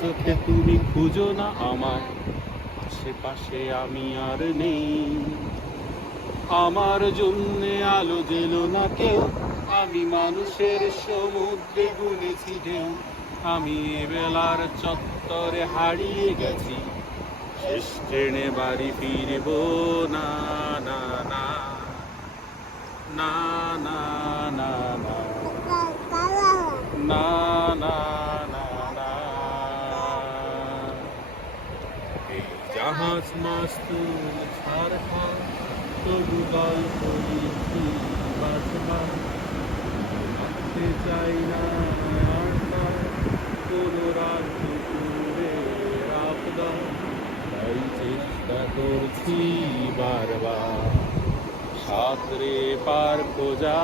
চোখে তুমি খুঁজো না আমায়, আশেপাশে আমি আর নেই। আমার জন্যে আলো দিল না কেউ, আমি মানুষের সমুদ্রে গুনেছি ঢেউ। আমি এবেলার চত্বরে হারিয়ে গেছি, শেষ ট্রেনে বাড়ি ফিরব না। না না না না না না না না না না। এই জাহাজ মাস্তুল ছাড়খার, তবু গল্প লিখি বারবার। ভাবতে চাই না আর কোনো রাত দুপুরে আপদা, তাই চেষ্টা করছি বারবার সাঁতরে পার খোঁজা।